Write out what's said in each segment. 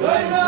Seine!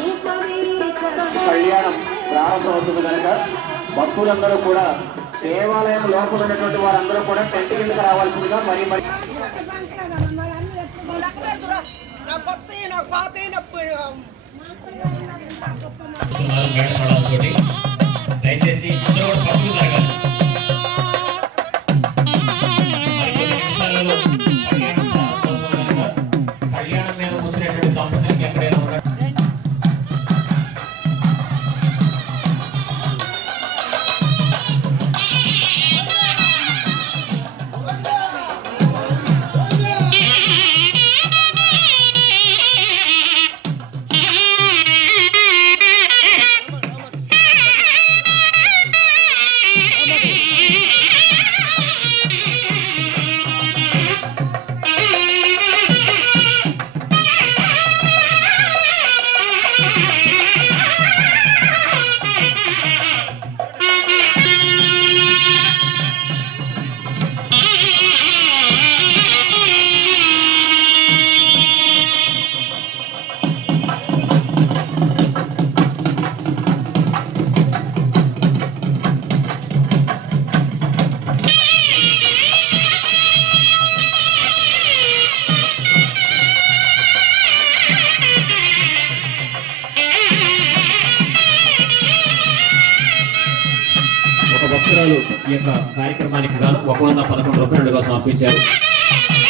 కళ్యాణం ప్రారంభమవుతుంది కనుక భక్తులందరూ కూడా దేవాలయం లోపల ఉన్నటువంటి వారందరూ కూడా టెంట్ కిందకు రావాల్సిందిగా మరి మరి సంవత్సరాలు ఈ యొక్క కార్యక్రమానికి గాను ఒక వంద పదకొండు రూపాయలు కోసం